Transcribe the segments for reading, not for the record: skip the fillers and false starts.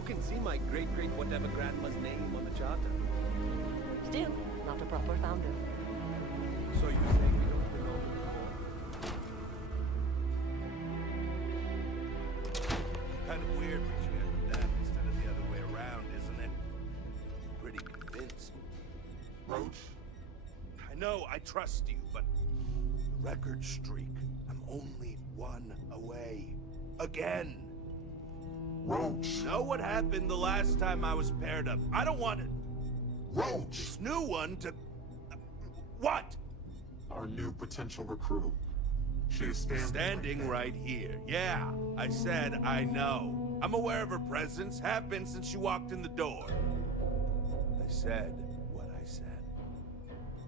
You can see my great whatever grandma's name on the charter. Still, not a proper founder. So you say we don't belong to the war? Kind of weird reaching out to them instead of the other way around, isn't it? Pretty convinced. Roach? I know, I trust you, but the record streak. I'm only one away. Again. Roach! Know what happened the last time I was paired up? I don't want it. Roach! This new one to... What? Our new potential recruit. She is Standing right here. Yeah, I said I know. I'm aware of her presence, have been since she walked in the door. I said what I said.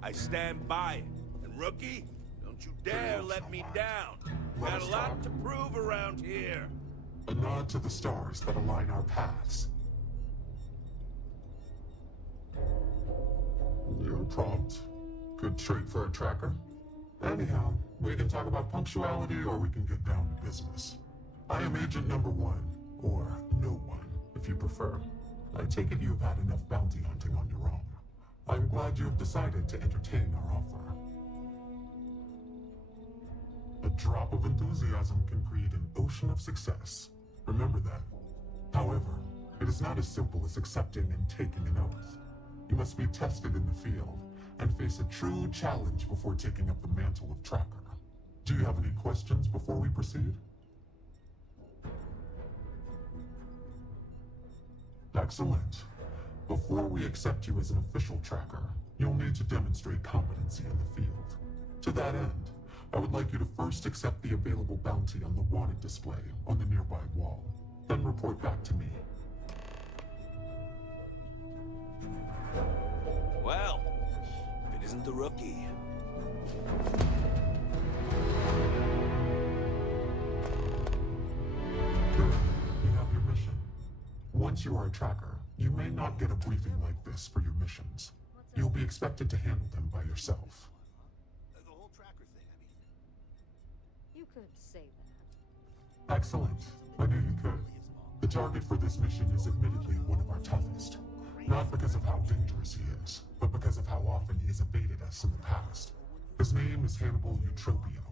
I stand by it. And rookie, don't you dare let me down. Got a lot to prove around here. A nod to the stars that align our paths. You're prompt. Good trait for a tracker. Anyhow, we can talk about punctuality or we can get down to business. I am agent number 1, or no one, if you prefer. I take it you've had enough bounty hunting on your own. I'm glad you have decided to entertain our offer. A drop of enthusiasm can create an ocean of success. Remember that. However, it is not as simple as accepting and taking an oath. You must be tested in the field and face a true challenge before taking up the mantle of tracker. Do you have any questions before we proceed? Excellent. Before we accept you as an official tracker, you'll need to demonstrate competency in the field. To that end, I would like you to first accept the available bounty on the wanted display on the nearby wall, then report back to me. Well, if it isn't the rookie. Good. You have your mission. Once you are a tracker, you may not get a briefing like this for your missions. You'll be expected to handle them by yourself. The whole tracker thing, I mean. You could say that. Excellent. I knew you could. The target for this mission is admittedly one of our toughest. Not because of how dangerous he is, but because of how often he has evaded us in the past. His name is Hannibal Eutropio.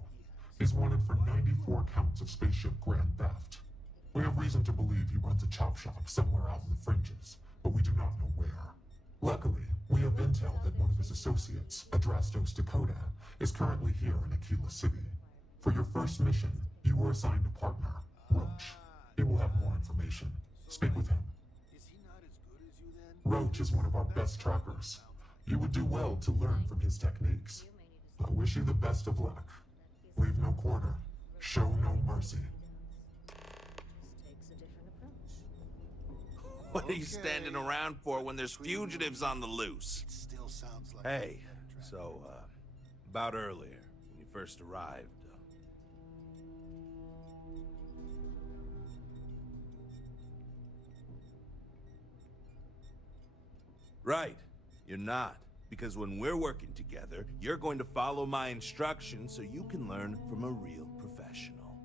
He's wanted for 94 counts of spaceship grand theft. We have reason to believe he runs a chop shop somewhere out in the fringes, but we do not know where. Luckily, we have intel that one of his associates, Adrastos Dakota, is currently here in Akila City. For your first mission, you were assigned a partner, Roach. He will have more information. Speak with him. Is he not as good as you then? Roach is one of our best trackers. You would do well to learn from his techniques. I wish you the best of luck. Leave no quarter. Show no mercy. Takes a different approach. What are you standing around for when there's fugitives on the loose? It still sounds like Hey, so, about earlier, when you first arrived. Right, you're not. Because when we're working together, you're going to follow my instructions so you can learn from a real professional.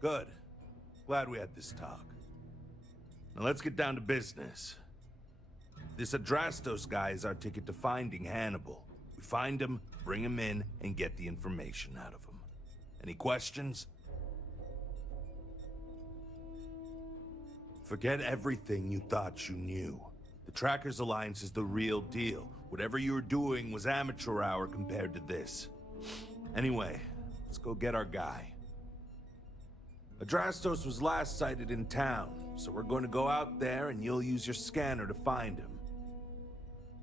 Good. Glad we had this talk. Now let's get down to business. This Adrastos guy is our ticket to finding Hannibal. We find him, bring him in, and get the information out of him. Any questions? Forget everything you thought you knew. The Trackers Alliance is the real deal. Whatever you were doing was amateur hour compared to this. Anyway, let's go get our guy. Adrastos was last sighted in town, so we're going to go out there and you'll use your scanner to find him.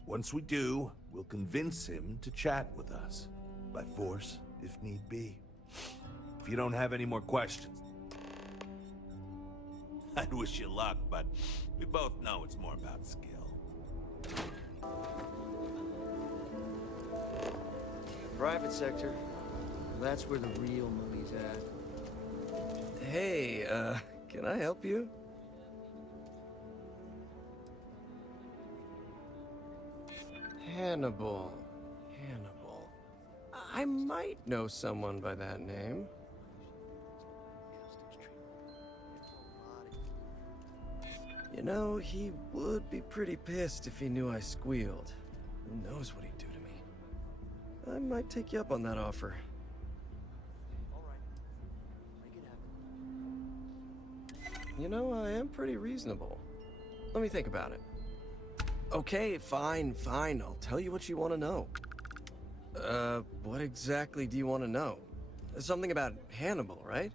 Once we do, we'll convince him to chat with us. By force, if need be. If you don't have any more questions, I'd wish you luck, but we both know it's more about skill. Private sector. That's where the real money's at. Hey, can I help you? Hannibal. I might know someone by that name. You know, he would be pretty pissed if he knew I squealed. Who knows what he'd do to me? I might take you up on that offer. Alright. Make it happen. You know, I am pretty reasonable. Let me think about it. Okay, fine. I'll tell you what you want to know. What exactly do you want to know? Something about Hannibal, right?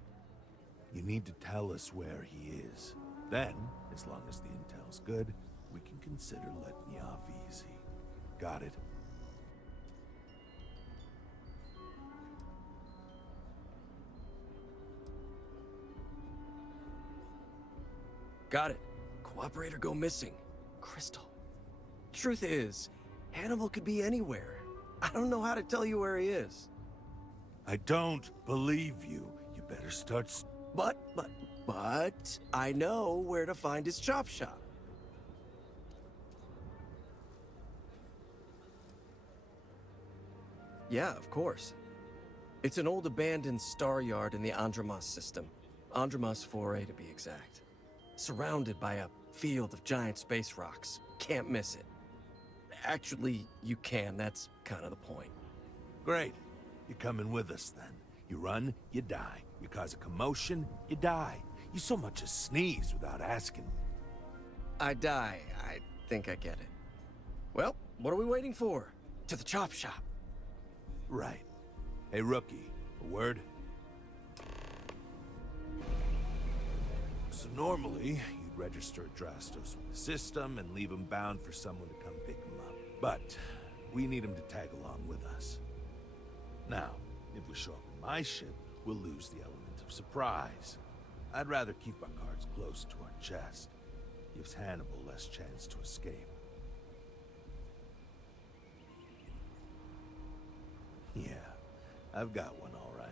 You need to tell us where he is. Then, as long as the intel's good, we can consider letting you off easy. Got it? Got it. Cooperate or go missing. Crystal. Truth is, Hannibal could be anywhere. I don't know how to tell you where he is. I don't believe you. You better start But I know where to find his chop shop. Yeah, of course. It's an old abandoned star yard in the Andromos system. Andromos 4A to be exact. Surrounded by a field of giant space rocks. Can't miss it. Actually, you can. That's kind of the point. Great. You're coming with us then. You run, you die. You cause a commotion, you die. You so much as sneeze without asking. I die. I think I get it. Well, what are we waiting for? To the chop shop. Right. Hey, rookie, a word? So normally, you'd register Drastos with the system and leave him bound for someone to come pick him up. But we need him to tag along with us. Now, if we show up in my ship, we'll lose the element of surprise. I'd rather keep our cards close to our chest. Gives Hannibal less chance to escape. Yeah, I've got one all right.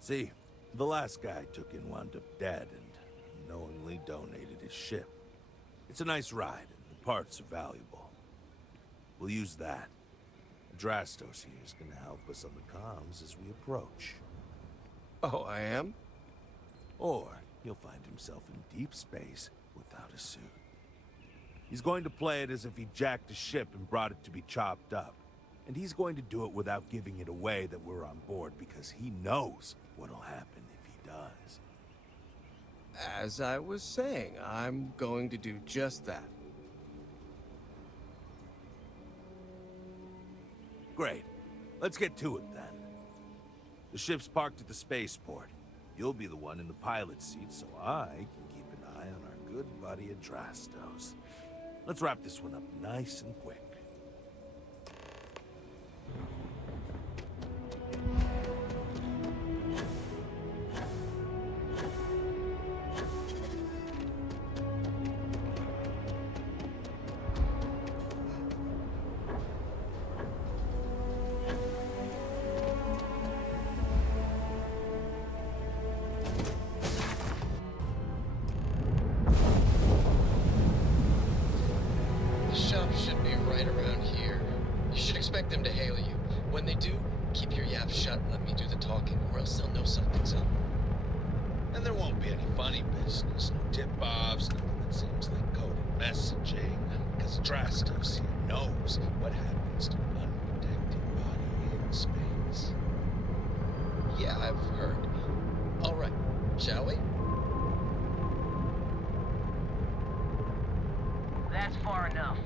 See, the last guy I took in wound up dead and knowingly donated his ship. It's a nice ride, and the parts are valuable. We'll use that. Drastos here is gonna help us on the comms as we approach. Oh, I am? Or he'll find himself in deep space without a suit. He's going to play it as if he jacked a ship and brought it to be chopped up. And he's going to do it without giving it away that we're on board because he knows what'll happen if he does. As I was saying, I'm going to do just that. Great. Let's get to it then. The ship's parked at the spaceport. You'll be the one in the pilot's seat, so I can keep an eye on our good buddy Adrastos. Let's wrap this one up nice and quick. The shop should be right around here. You should expect them to hail you. When they do, keep your yap shut and let me do the talking, or else they'll know something's up. And there won't be any funny business, no tip-offs, nothing that seems like coded messaging, because Adrastos here knows what happens to an unprotected body in space. Yeah, I've heard. All right, shall we? That's far enough.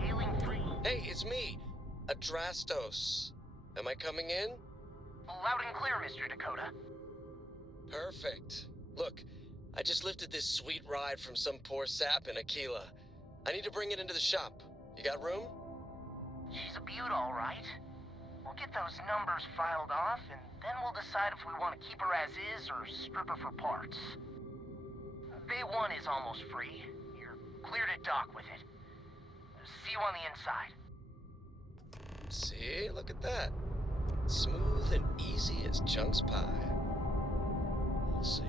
Hailing free. Hey, it's me, Adrastos. Am I coming in? Loud and clear, Mr. Dakota. Perfect. Look, I just lifted this sweet ride from some poor sap in Akila. I need to bring it into the shop. You got room? She's a beaut, all right. We'll get those numbers filed off, and then we'll decide if we want to keep her as is or strip her for parts. Bay 1 is almost free. You're clear to dock with it. See you on the inside. See, look at that. Smooth and easy as chunks pie. We'll see.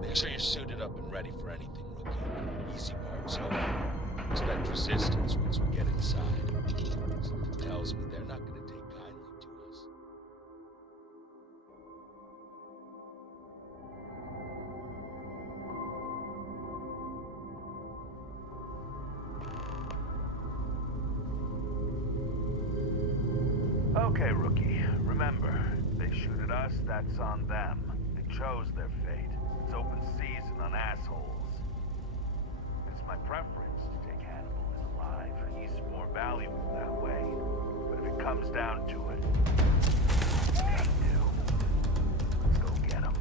Make sure you're suited up and ready for anything, rookie. Easy parts over. Expect resistance once we get inside. Something tells me they're not going to take kindly to us. Okay, rookie. Remember, they shoot at us, that's on them. They chose their fate. It's open season on assholes. It's my preference to take Hannibal in alive. He's more valuable that way. But if it comes down to it, gotta do. Let's go get him.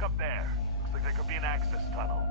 check up there. Looks like there could be an access tunnel.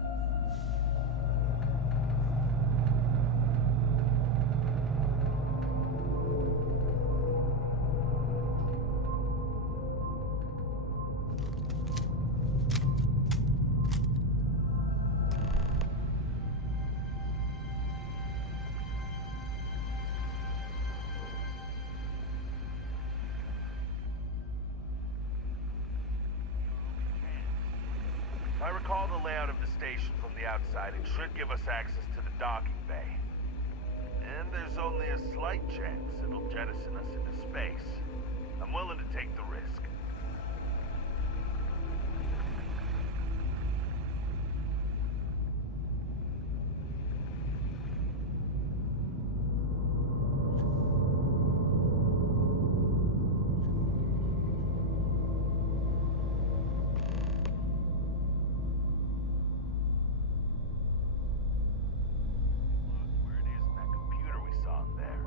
If I recall the layout of the station from the outside, it should give us access to the docking bay. And there's only a slight chance it'll jettison us into space. I'm willing to take the risk. Where it is in that computer we saw in there.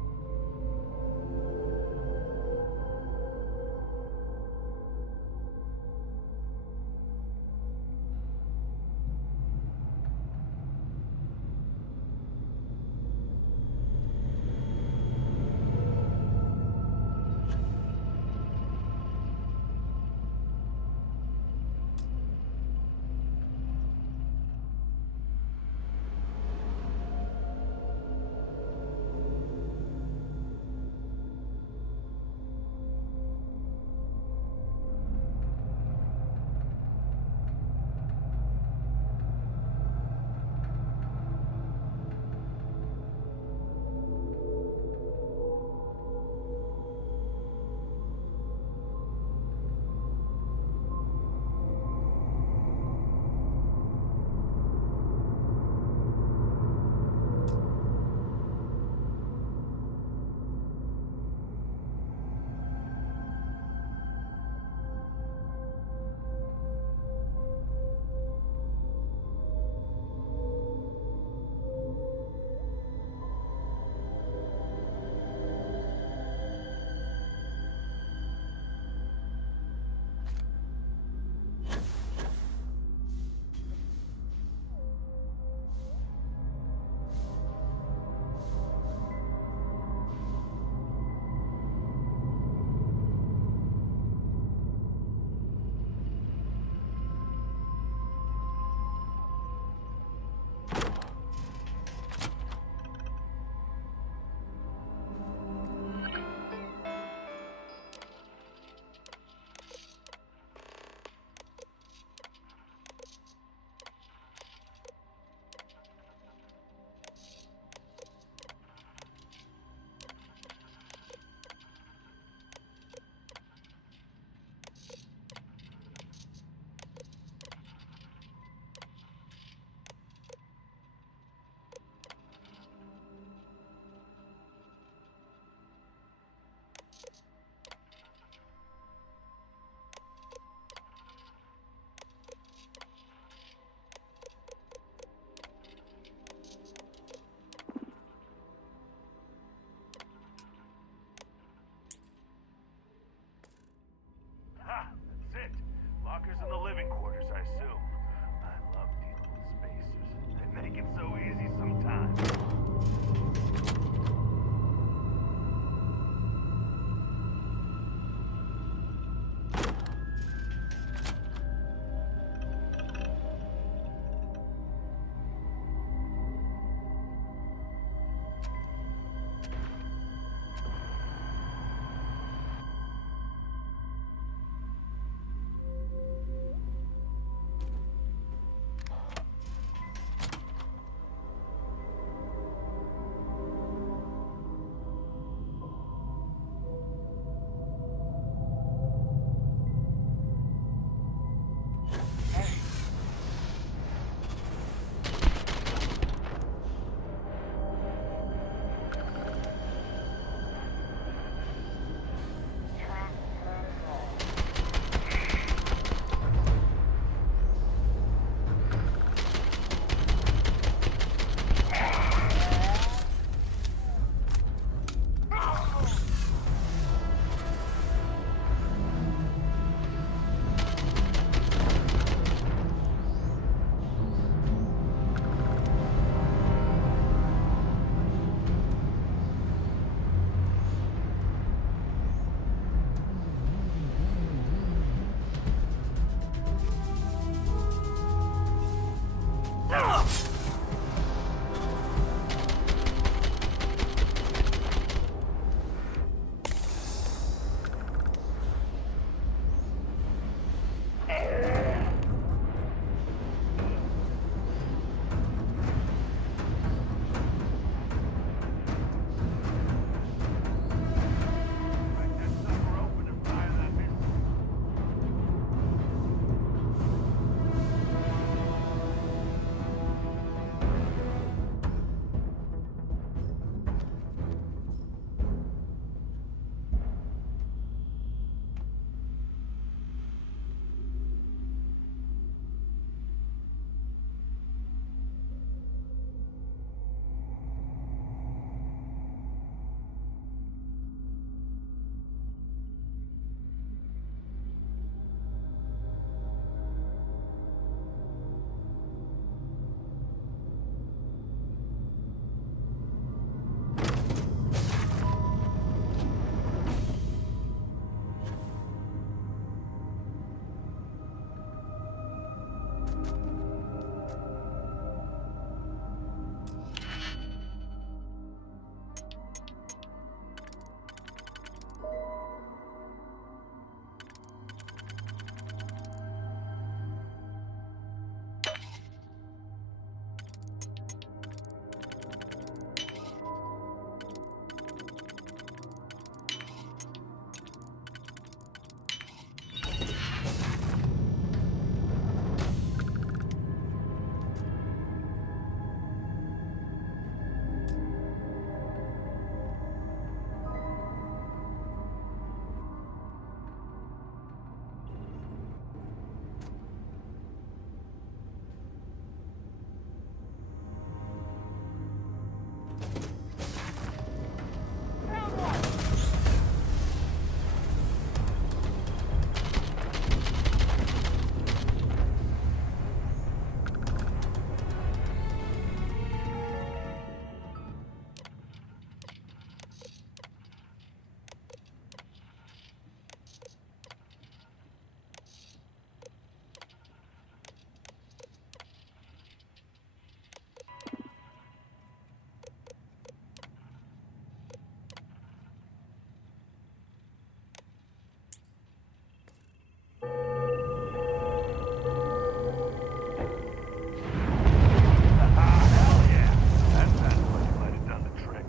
Hell yeah! That sounds like it might have done the trick.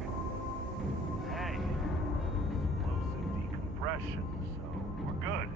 Hey, explosive decompression, so we're good.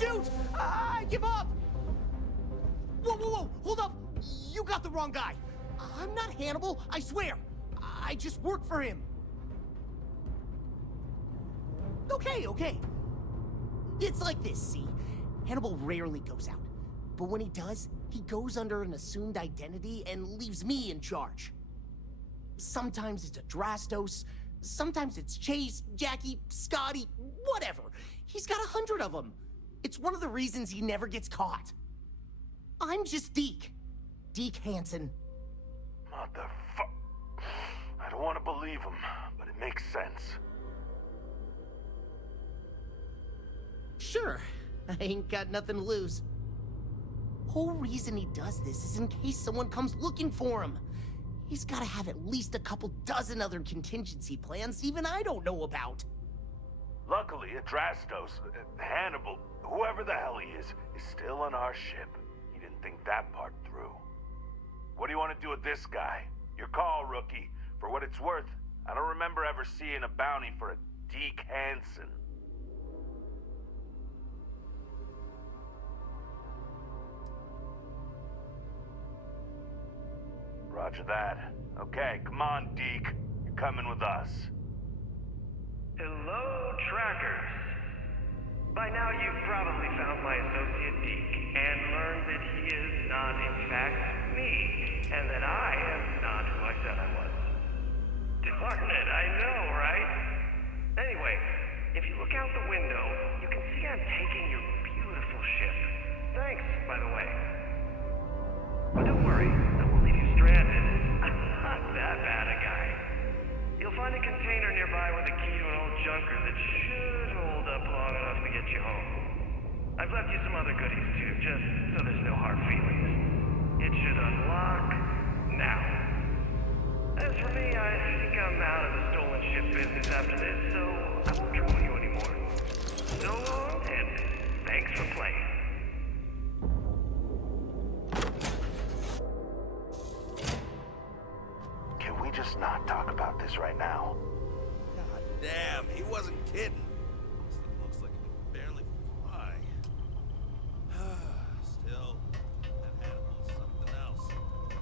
Shoot! I give up! Whoa, whoa, whoa! Hold up! You got the wrong guy! I'm not Hannibal, I swear! I just work for him! Okay. It's like this, see? Hannibal rarely goes out. But when he does, he goes under an assumed identity and leaves me in charge. Sometimes it's a Drastos, sometimes it's Chase, Jackie, Scotty, whatever. He's got 100 of them. It's one of the reasons he never gets caught. I'm just Deke. Deke Hansen. Motherfuck. I don't want to believe him, but it makes sense. Sure, I ain't got nothing to lose. Whole reason he does this is in case someone comes looking for him. He's gotta have at least a couple dozen other contingency plans even I don't know about. Luckily, Adrastos, Hannibal, whoever the hell he is still on our ship. He didn't think that part through. What do you want to do with this guy? Your call, rookie. For what it's worth, I don't remember ever seeing a bounty for a Deke Hansen. Roger that. Okay, come on, Deke. You're coming with us. Hello, trackers. By now you've probably found my associate Deke and learned that he is not in fact me, and that I am not who I said I was. Darn it, I know, right? Anyway, if you look out the window, you can see I'm taking your beautiful ship. Thanks, by the way. But don't worry, I won't leave you stranded. I'm not that bad a guy. You'll find a container nearby with a key to an old junker that should hold up long enough to get you home. I've left you some other goodies too, just so there's no hard feelings. It should unlock now. As for me, I think I'm out of the stolen ship business after this, so I won't trouble you anymore. So long, and thanks for playing. news right now. God damn, he wasn't kidding. This thing looks like it can barely fly. Still, that animal's something else.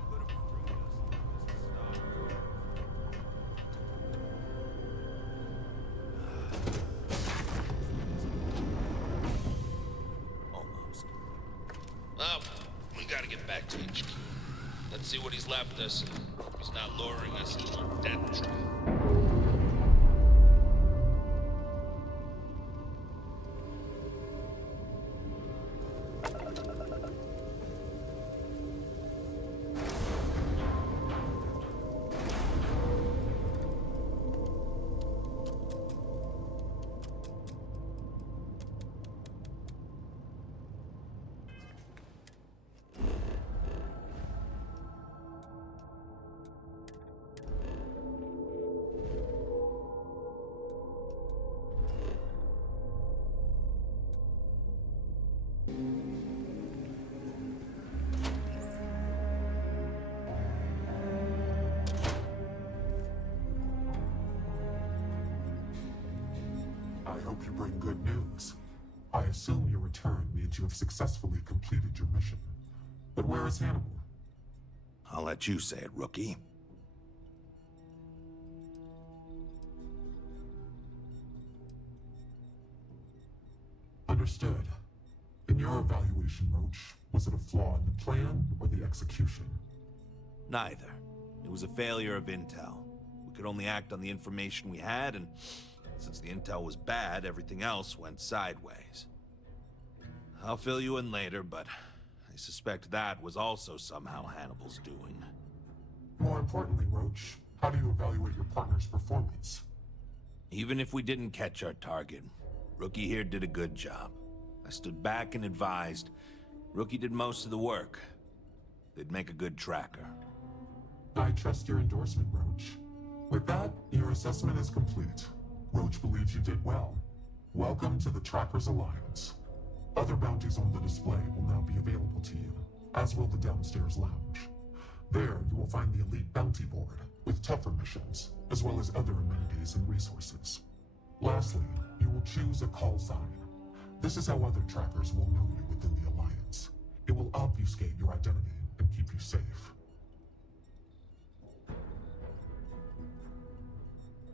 Could have ruined us from just the start. Almost. Well, we gotta get back to HQ. Let's see what he's left us. He's not luring us into a death trap. I hope you bring good news. I assume your return means you have successfully completed your mission. But where is Hannibal? I'll let you say it, rookie. Understood. In your evaluation, Roach, was it a flaw in the plan or the execution? Neither. It was a failure of intel. We could only act on the information we had, and since the intel was bad, everything else went sideways. I'll fill you in later, but I suspect that was also somehow Hannibal's doing. More importantly, Roach, how do you evaluate your partner's performance? Even if we didn't catch our target, Rookie here did a good job. I stood back and advised. Rookie did most of the work. They'd make a good tracker. I trust your endorsement, Roach. With that, your assessment is complete. Roach believes you did well. Welcome to the Trackers Alliance. Other bounties on the display will now be available to you, as will the downstairs lounge. There, you will find the Elite Bounty Board, with tougher missions, as well as other amenities and resources. Lastly, you will choose a call sign. This is how other trackers will know you within the Alliance. It will obfuscate your identity and keep you safe.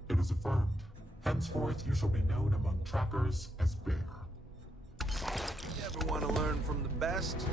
It is affirmed. Henceforth, you shall be known among trackers as Bear. You ever want to learn from the best?